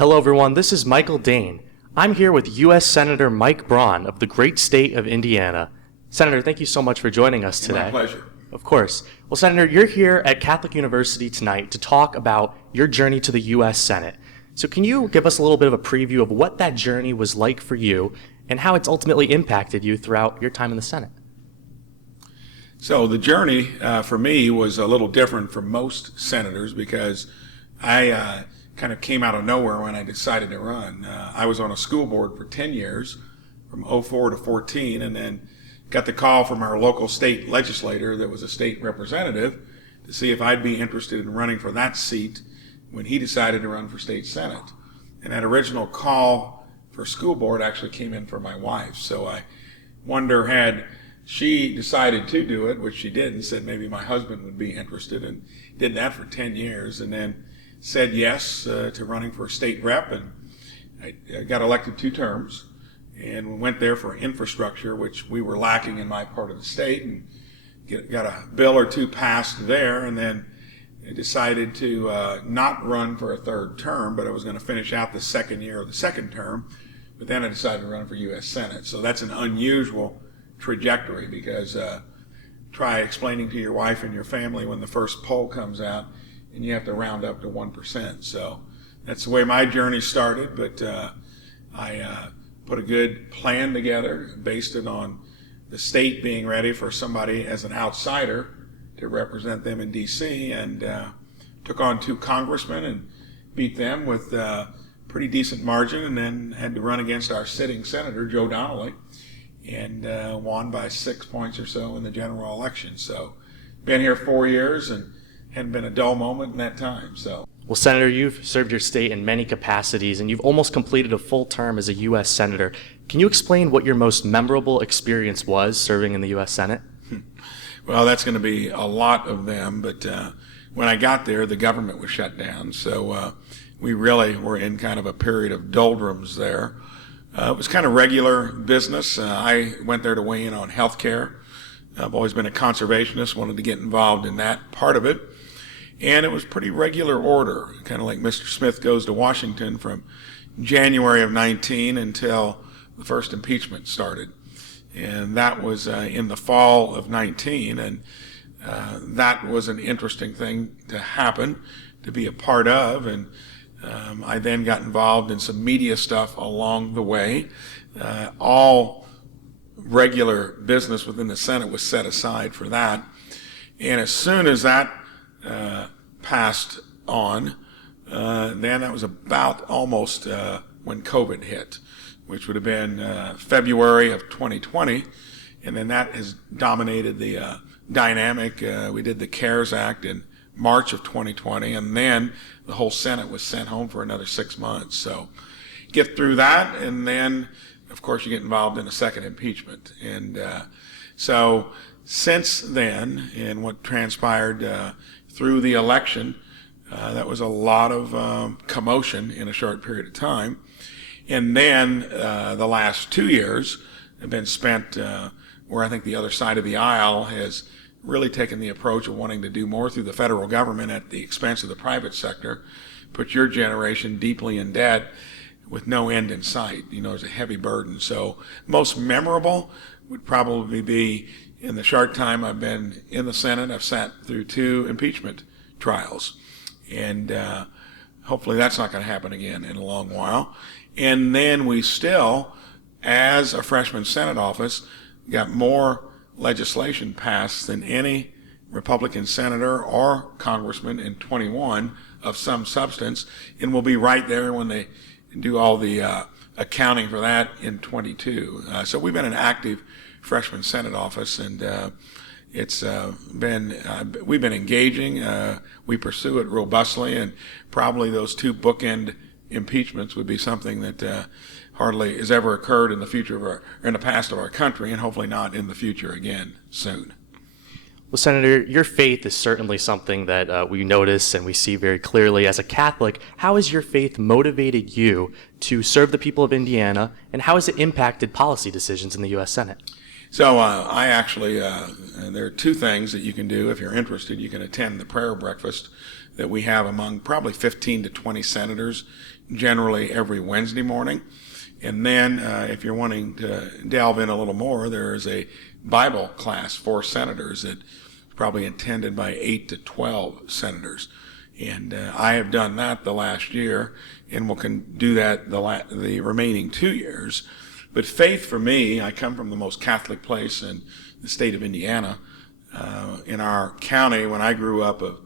Hello everyone, this is Michael Dane. I'm here with U.S. Senator Mike Braun of the great state of Indiana. Senator, thank you so much for joining us today. My pleasure. Of course. Well, Senator, you're here at Catholic University tonight to talk about your journey to the U.S. Senate. So can you give us a little bit of a preview of what that journey was like for you and how it's ultimately impacted you throughout your time in the Senate? So the journey for me was a little different from most senators because I kind of came out of nowhere when I decided to run. I was on a school board for 10 years, from 04 to 14, and then got the call from our local state legislator that was a state representative to see if I'd be interested in running for that seat when he decided to run for state senate. And that original call for school board actually came in for my wife. So I wonder, had she decided to do it, which she did, and said maybe my husband would be interested, and did that for 10 years, and then said yes to running for a state rep, and I got elected 2 terms, and we went there for infrastructure, which we were lacking in my part of the state, and got a bill or 2 passed there, and then I decided to not run for a 3rd term, but I was going to finish out the second year of the 2nd term, but then I decided to run for U.S. Senate. So that's an unusual trajectory, because try explaining to your wife and your family when the first poll comes out and you have to round up to 1%. So that's the way my journey started, but I put a good plan together, based it on the state being ready for somebody as an outsider to represent them in D.C., and took on 2 congressmen and beat them with a pretty decent margin, and then had to run against our sitting senator, Joe Donnelly, and won by 6 points or so in the general election. So been here 4 years and hadn't been a dull moment in that time. So. Well, Senator, you've served your state in many capacities, and you've almost completed a full term as a U.S. Senator. Can you explain what your most memorable experience was serving in the U.S. Senate? Well, that's going to be a lot of them, but when I got there, the government was shut down, so we really were in kind of a period of doldrums there. It was kind of regular business. I went there to weigh in on health care. I've always been a conservationist, wanted to get involved in that part of it. And it was pretty regular order, kind of like Mr. Smith goes to Washington from January of 19 until the first impeachment started. And that was in the fall of 19, and that was an interesting thing to happen, to be a part of. And I then got involved in some media stuff along the way. All regular business within the Senate was set aside for that. And as soon as that passed on, then that was about almost when COVID hit, which would have been February of 2020, and then that has dominated the dynamic. We did the CARES Act in March of 2020, and then the whole Senate was sent home for another 6 months. So get through that, and then, of course, you get involved in a second impeachment. And so since then, and what transpired through the election, that was a lot of commotion in a short period of time. And then the last 2 years have been spent where I think the other side of the aisle has really taken the approach of wanting to do more through the federal government at the expense of the private sector, put your generation deeply in debt with no end in sight. You know, there's a heavy burden. So most memorable would probably be, in the short time I've been in the Senate, I've sat through 2 impeachment trials. And hopefully that's not going to happen again in a long while. And then we still, as a freshman Senate office, got more legislation passed than any Republican senator or congressman in 21 of some substance, and we'll be right there when they do all the accounting for that in 22. So we've been an active freshman Senate office, and it's we've been engaging. We pursue it robustly, and probably those 2 bookend impeachments would be something that hardly has ever occurred in the future of or in the past of our country, and hopefully not in the future again soon. Well, Senator, your faith is certainly something that we notice and we see very clearly. As a Catholic, how has your faith motivated you to serve the people of Indiana, and how has it impacted policy decisions in the U.S. Senate? So I actually, there are 2 things that you can do if you're interested. You can attend the prayer breakfast that we have among probably 15 to 20 senators, generally every Wednesday morning. And then if you're wanting to delve in a little more, there is a Bible class for senators that is probably intended by 8 to 12 senators. And I have done that the last year, and will do that the remaining 2 years. But faith for me, I come from the most Catholic place in the state of Indiana. In our county, when I grew up, of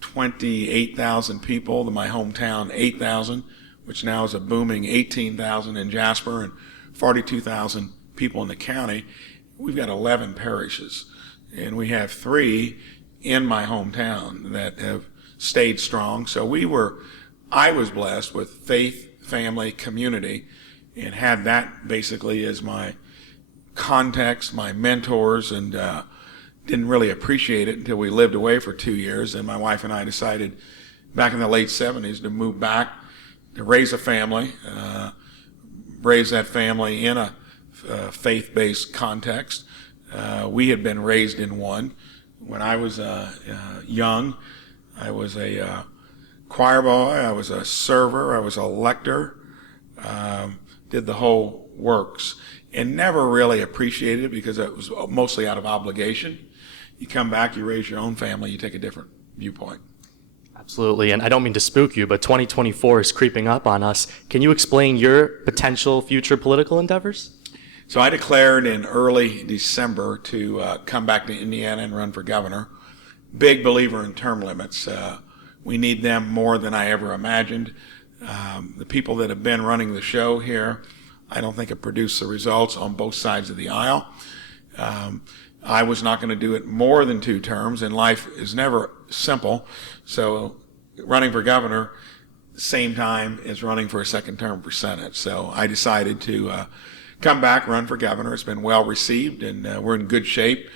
28,000 people, my hometown 8,000, which now is a booming 18,000 in Jasper, and 42,000 people in the county. We've got 11 parishes, and we have 3 in my hometown that have stayed strong. So I was blessed with faith, family, community, and had that basically as my context, my mentors, and didn't really appreciate it until we lived away for 2 years. And my wife and I decided back in the late 70s to move back, to raise a family, raise that family in a faith-based context. We had been raised in one. When I was young, I was a choir boy, I was a server, I was a lector, did the whole works, and never really appreciated it because it was mostly out of obligation. You come back, you raise your own family, you take a different viewpoint. Absolutely, and I don't mean to spook you, but 2024 is creeping up on us. Can you explain your potential future political endeavors? So I declared in early December to come back to Indiana and run for governor. Big believer in term limits. We need them more than I ever imagined. The people that have been running the show here, I don't think have produced the results on both sides of the aisle. I was not going to do it more than 2 terms, and life is never simple. So running for governor, same time as running for a second term for Senate. So I decided to come back, run for governor. It's been well received, and we're in good shape.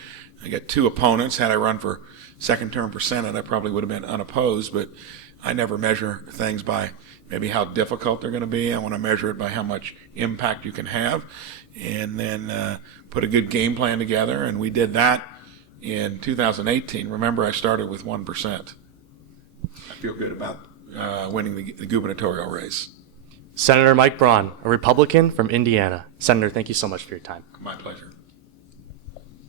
I got 2 opponents. Had I run for second term for Senate, I probably would have been unopposed, but I never measure things by maybe how difficult they're going to be. I want to measure it by how much impact you can have, and then put a good game plan together, and we did that in 2018. Remember, I started with 1%. I feel good about winning the gubernatorial race. Senator Mike Braun, a Republican from Indiana. Senator, thank you so much for your time. My pleasure.